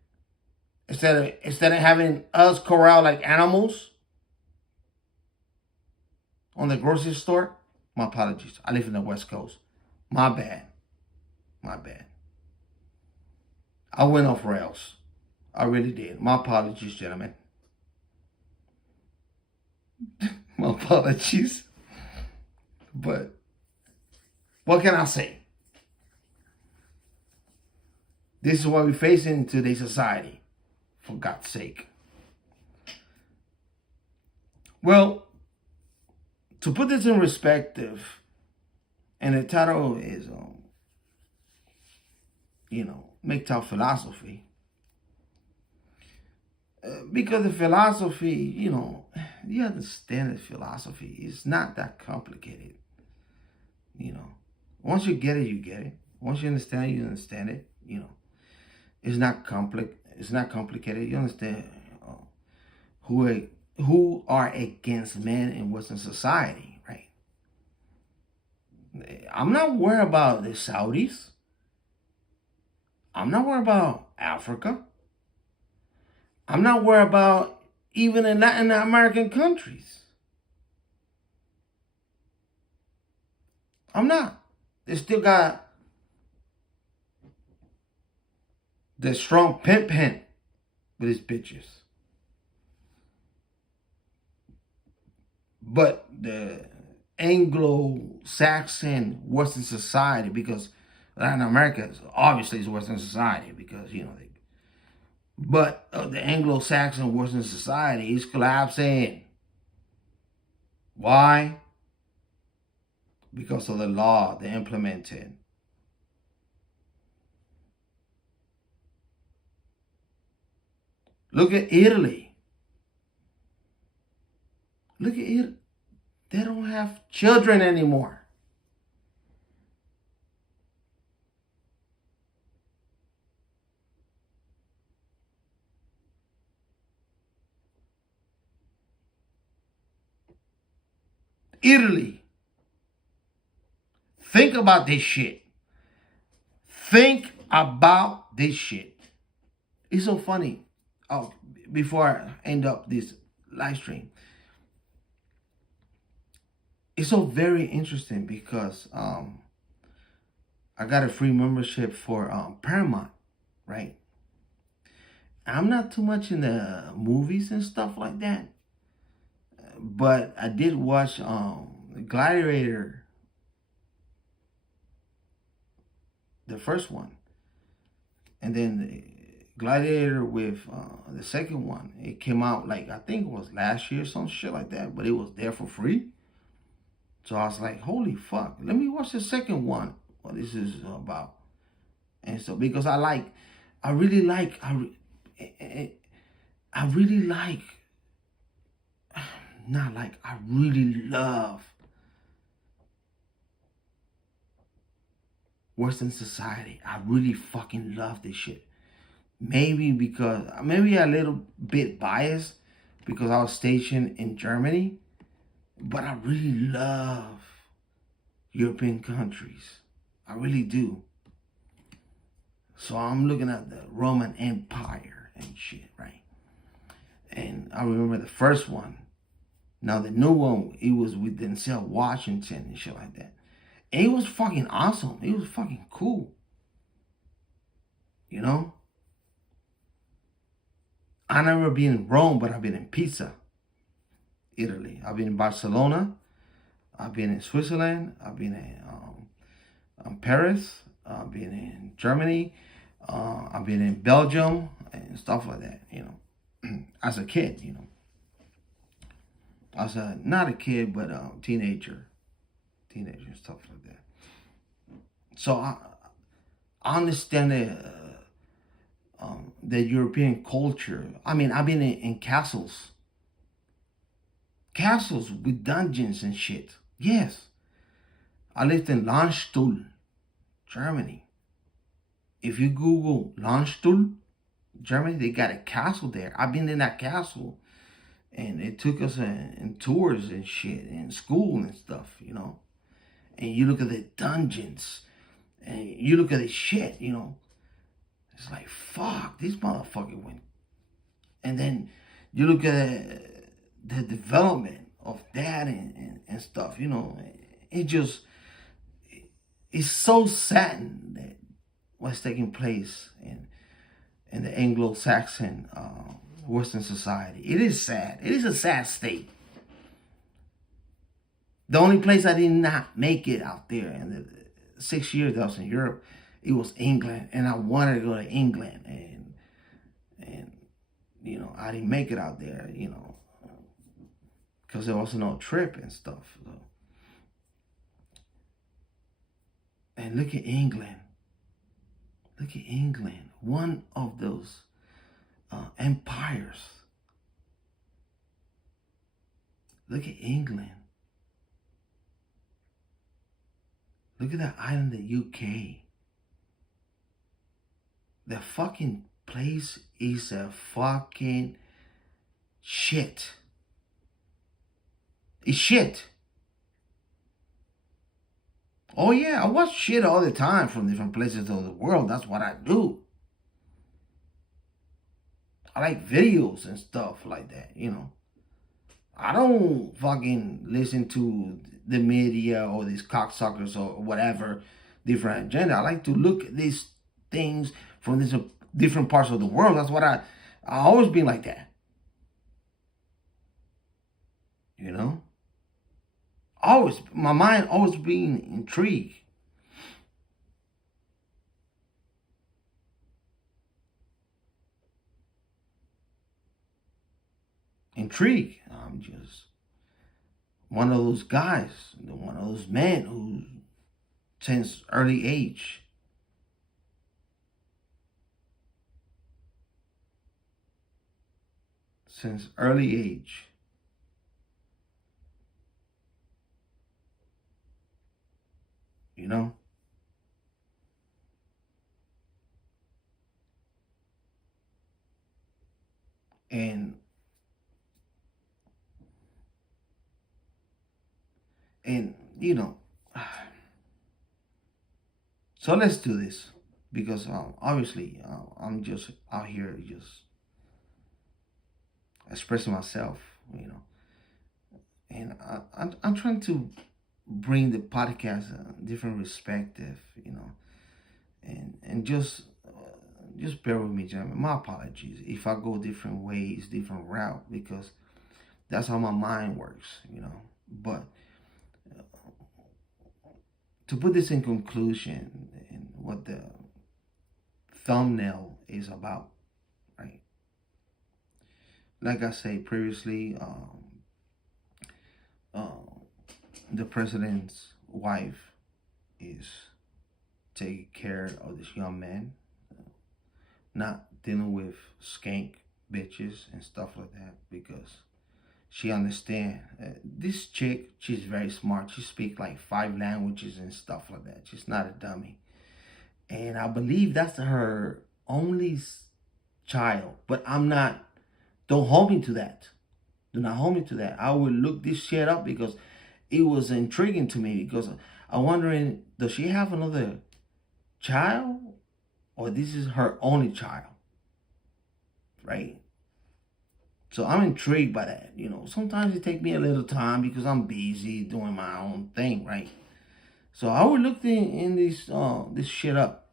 Instead of having us corral like animals on the grocery store? My apologies. I live in the West Coast. My bad. My bad. I went off rails. I really did. My apologies, gentlemen. My apologies. But what can I say? This is what we face in today's society. For God's sake. Well, to put this in perspective, and the title is, MGTOW philosophy. Because the philosophy, you understand the philosophy. It's not that complicated. Once you get it, you get it. Once you understand it, you understand it. It's not complicated. You understand who are against men in Western society, right? I'm not worried about the Saudis. I'm not worried about Africa. I'm not worried about even in Latin American countries. I'm not. They still got the strong pimp hand with his bitches. But the Anglo-Saxon Western society, because Latin America obviously is Western society, because but the Anglo-Saxon Western society is collapsing. Why? Because of the law they implemented. Look at Italy. Look at it. They don't have children anymore. Italy. Think about this shit. Think about this shit. It's so funny. Oh, before I end up this live stream, it's so very interesting because I got a free membership for Paramount, right? I'm not too much in the movies and stuff like that, but I did watch Gladiator, the first one, and then the Gladiator with the second one. It came out like, I think it was last year, some shit like that, but it was there for free. So I was like, holy fuck, let me watch the second one, what this is about. And so, because I really like love Western society. I really fucking love this shit. Maybe a little bit biased because I was stationed in Germany, but I really love European countries. I really do. So I'm looking at the Roman Empire and shit, right? And I remember the first one. Now the new one, it was with Denzel Washington and shit like that. And it was fucking awesome. It was fucking cool. You know? I've never been in Rome, but I've been in Pisa, Italy. I've been in Barcelona. I've been in Switzerland. I've been in Paris. I've been in Germany. I've been in Belgium and stuff like that, as a kid, As not a kid, but a teenager, stuff like that. So I understand the European culture. I mean, I've been in castles with dungeons and shit. Yes, I lived in Landstuhl, Germany. If you Google Landstuhl, Germany, they got a castle there. I've been in that castle, and it took us in tours and shit, in school and stuff, And you look at the dungeons, and you look at the shit, It's like, fuck, this motherfucker went. And then you look at the development of that and stuff, It just, it's so sad that what's taking place in the Anglo-Saxon Western society. It is sad. It is a sad state. The only place I did not make it out there in the 6 years that I was in Europe, it was England, and I wanted to go to England, and I didn't make it out there, because there was no trip and stuff. So. And look at England. Look at England, one of those empires. Look at England. Look at that island, the UK. The fucking place is a fucking shit. It's shit. Oh yeah, I watch shit all the time from different places of the world. That's what I do. I like videos and stuff like that, I don't fucking listen to the media or these cocksuckers or whatever different agenda. I like to look at these things from these different parts of the world. That's what I always been like that. You know, always my mind always being intrigued. Intrigued. I'm just one of those guys, one of those men who, since early age, since early age, you know, and you know, so let's do this because obviously I'm just out here just expressing myself, you know, and I'm trying to bring the podcast a different perspective, you know, and just bear with me, gentlemen. My apologies if I go different ways, different route, because that's how my mind works, you know. But to put this in conclusion, and what the thumbnail is about, right? Like I said previously, the president's wife is taking care of this young man, not dealing with skank bitches and stuff like that, because she understand this chick. She's very smart. She speaks like 5 languages and stuff like that. She's not a dummy, and I believe that's her only child. But I'm not. Don't hold me to that. Do not hold me to that. I will look this shit up because it was intriguing to me, because I'm wondering, does she have another child, or this is her only child, right? So I'm intrigued by that. You know, sometimes it takes me a little time because I'm busy doing my own thing, right? So I would look in this shit up.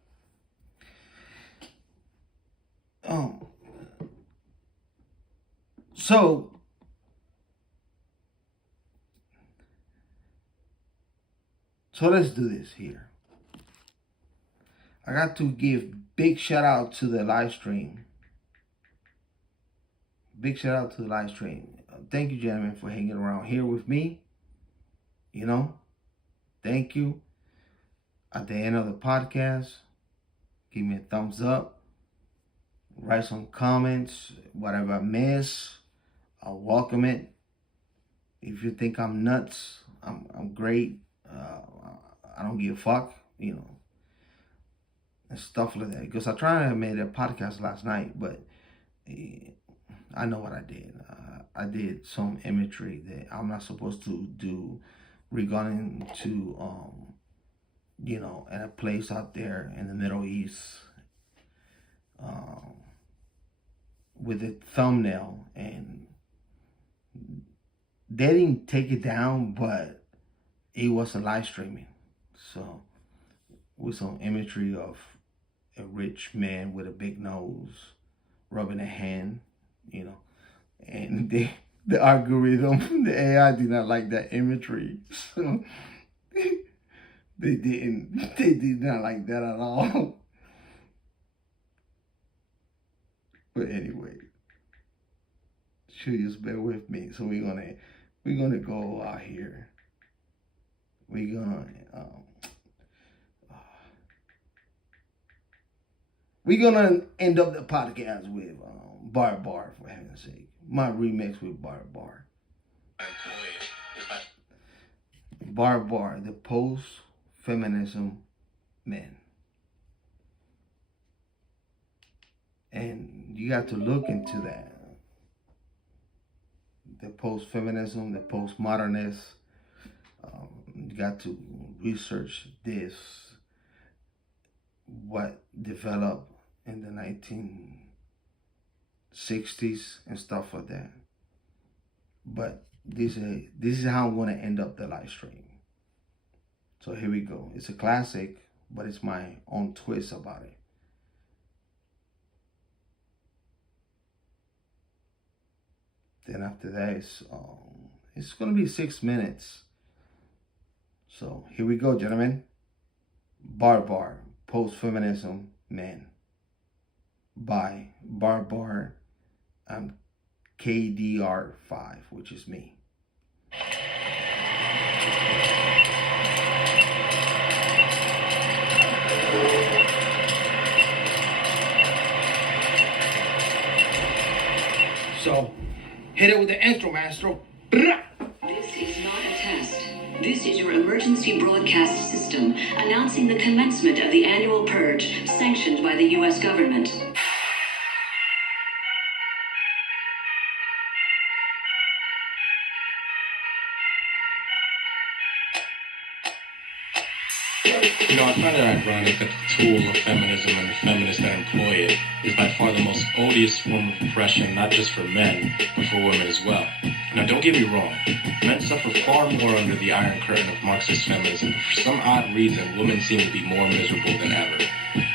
Um, so let's do this here. I got to give big shout out to the live stream. Big shout out to the live stream. Thank you, gentlemen, for hanging around here with me. You know, thank you. At the end of the podcast, give me a thumbs up. Write some comments. Whatever I miss, I'll welcome it. If you think I'm nuts, I'm great. I don't give a fuck, you know, and stuff like that. Because I tried to make a podcast last night, but I know what I did. I did some imagery that I'm not supposed to do regarding to, you know, in a place out there in the Middle East, with a thumbnail, and they didn't take it down, but it was a live streaming. So with some imagery of a rich man with a big nose rubbing a hand, you know, and the algorithm, the AI did not like that imagery, so they did not like that at all. But anyway, just bear with me. So we're gonna go out here. We're gonna end up the podcast with Bar, for heaven's sake. My remix with Bar. Bar, the post-feminism man. And you got to look into that. The post-feminism, the post-modernist. You got to research this, what developed in the 1960s and stuff like that. But this is how I'm going to end up the live stream. So here we go. It's a classic. but it's my own twist about it. Then after that, it's gonna be 6 minutes. So here we go, gentlemen. Bar, post-feminism men, by Bar, KDR 5, which is me. So, hit it with the intro, maestro. This is not a test. This is your emergency broadcast system announcing the commencement of the annual purge sanctioned by the U.S. government. You know, I find it ironic that the tool of feminism and the feminists that employ it is by far the most odious form of oppression, not just for men, but for women as well. Now, don't get me wrong. Men suffer far more under the iron curtain of Marxist feminism, but for some odd reason, women seem to be more miserable than ever.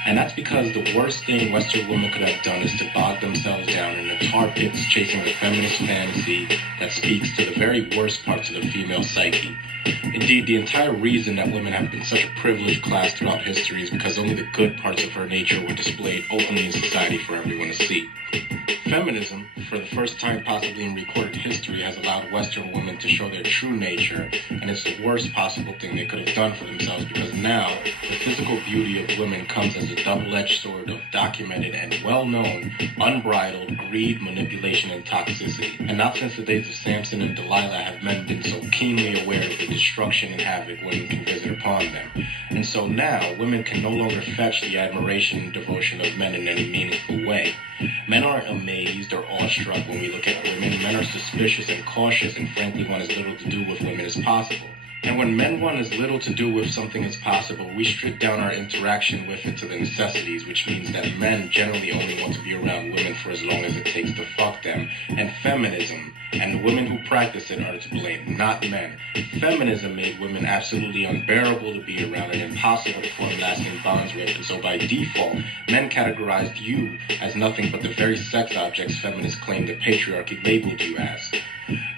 And that's because the worst thing Western women could have done is to bog themselves down in the tar pits chasing the feminist fantasy that speaks to the very worst parts of the female psyche. Indeed, the entire reason that women have been such a privileged class throughout history is because only the good parts of her nature were displayed openly in society for everyone to see. Feminism, for the first time possibly in recorded history, has allowed Western women to show their true nature, and it's the worst possible thing they could have done for themselves, because now the physical beauty of women comes as a double-edged sword of documented and well-known, unbridled greed, manipulation, and toxicity. And not since the days of Samson and Delilah have men been so keenly aware of the destruction and havoc women can visit upon them. And so now, women can no longer fetch the admiration and devotion of men in any meaningful way. Men aren't amazed or awestruck when we look at women. Men are suspicious and cautious and frankly want as little to do with women as possible. And when men want as little to do with something as possible, we strip down our interaction with it to the necessities, which means that men generally only want to be around women for as long as it takes to fuck them. And feminism, and the women who practice it, are to blame, not men. Feminism made women absolutely unbearable to be around and impossible to form lasting bonds with, and so by default, men categorized you as nothing but the very sex objects feminists claim the patriarchy labeled you as.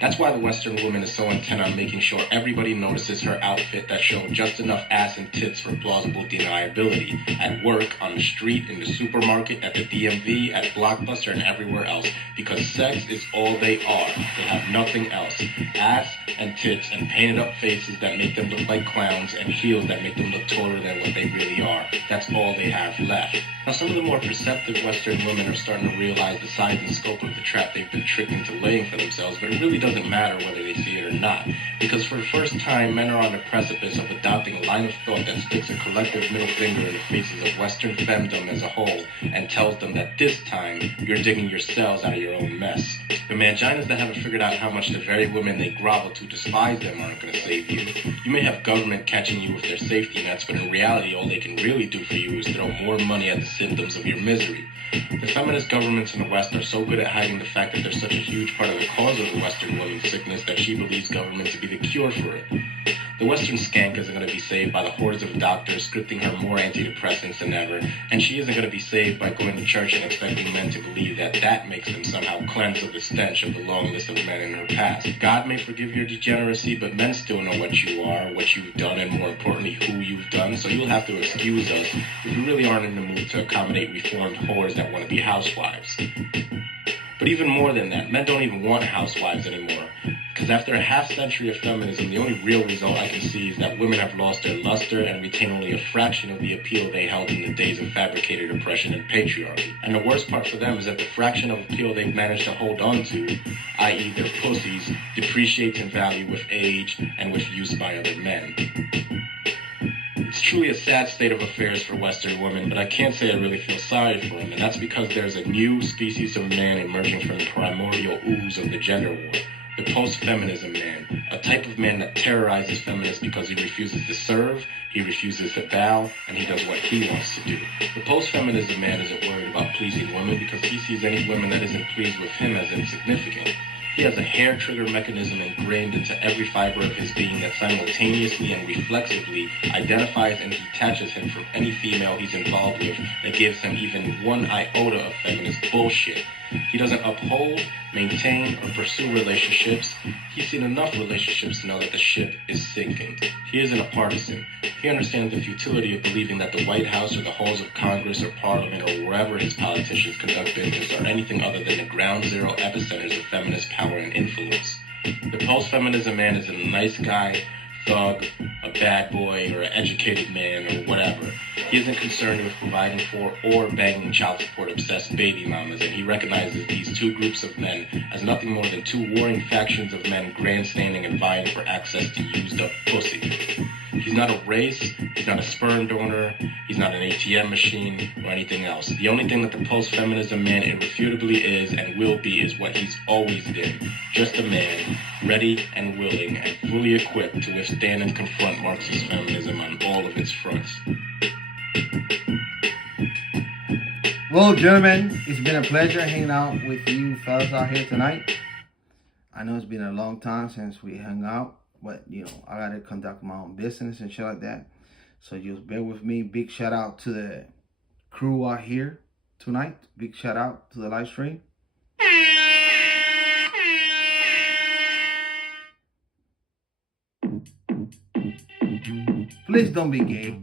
That's why the Western woman is so intent on making sure everybody notices her outfit that showed just enough ass and tits for plausible deniability. At work, on the street, in the supermarket, at the DMV, at Blockbuster, and everywhere else. Because sex is all they are. They have nothing else. Ass and tits and painted up faces that make them look like clowns and heels that make them look taller than what they really are. That's all they have left. Now, some of the more perceptive Western women are starting to realize the size and scope of the trap they've been tricked into laying for themselves, but it really doesn't matter whether they see it or not. Because for the first time, men are on the precipice of adopting a line of thought that sticks a collective middle finger in the faces of Western femdom as a whole and tells them that this time, you're digging yourselves out of your own mess. The manginas that haven't figured out how much the very women they grovel to despise them aren't going to save you. You may have government catching you with their safety nets, but in reality, all they can really do for you is throw more money at the symptoms of your misery. The feminist governments in the West are so good at hiding the fact that they're such a huge part of the cause of the Western woman's sickness that she believes government to be the cure for it. The Western skank isn't going to be saved by the hordes of doctors scripting her more antidepressants than ever, and she isn't going to be saved by going to church and expecting men to believe that that makes them somehow cleanse of the stench of the long list of men in her past. God may forgive your degeneracy, but men still know what you are, what you've done, and more importantly, who you've done, so you'll have to excuse us if you really aren't in the mood to accommodate reformed whores that want to be housewives. But even more than that, men don't even want housewives anymore. Because after a half-century of feminism, the only real result I can see is that women have lost their luster and retain only a fraction of the appeal they held in the days of fabricated oppression and patriarchy. And the worst part for them is that the fraction of appeal they've managed to hold on to, i.e. their pussies, depreciates in value with age and with use by other men. It's truly a sad state of affairs for Western women, but I can't say I really feel sorry for them, and that's because there's a new species of man emerging from the primordial ooze of the gender war. The post-feminism man, a type of man that terrorizes feminists because he refuses to serve, he refuses to bow, and he does what he wants to do. The post-feminism man isn't worried about pleasing women because he sees any woman that isn't pleased with him as insignificant. He has a hair trigger mechanism ingrained into every fiber of his being that simultaneously and reflexively identifies and detaches him from any female he's involved with that gives him even one iota of feminist bullshit. He doesn't uphold, maintain, or pursue relationships. He's seen enough relationships to know that the ship is sinking. He isn't a partisan. He understands the futility of believing that the White House or the halls of Congress or Parliament or wherever his politicians conduct business are anything other than the ground zero epicenters of feminist power and influence. The post-feminism man is a nice guy, thug, a bad boy, or an educated man, or whatever. He isn't concerned with providing for or banging child support-obsessed baby mamas, and he recognizes these two groups of men as nothing more than two warring factions of men grandstanding and vying for access to used-up pussy. He's not a race, he's not a sperm donor, he's not an ATM machine, or anything else. The only thing that the post-feminism man irrefutably is and will be is what he's always been. Just a man, ready and willing and fully equipped to withstand and confront Marxist feminism on all of its fronts. Well, gentlemen, it's been a pleasure hanging out with you fellas out here tonight. I know it's been a long time since we hung out, but I gotta conduct my own business and shit like that. So just bear with me. Big shout out to the crew out here tonight. Big shout out to the live stream. Please don't be gay.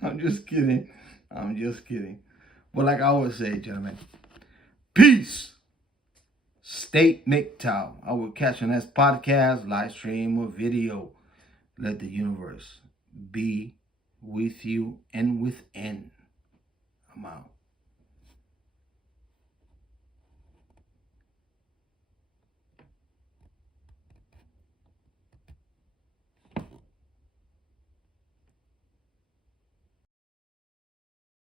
I'm just kidding. But like I always say, gentlemen, peace. State MGTOW. I will catch you next podcast, live stream, or video. Let the universe be with you and within. I'm out.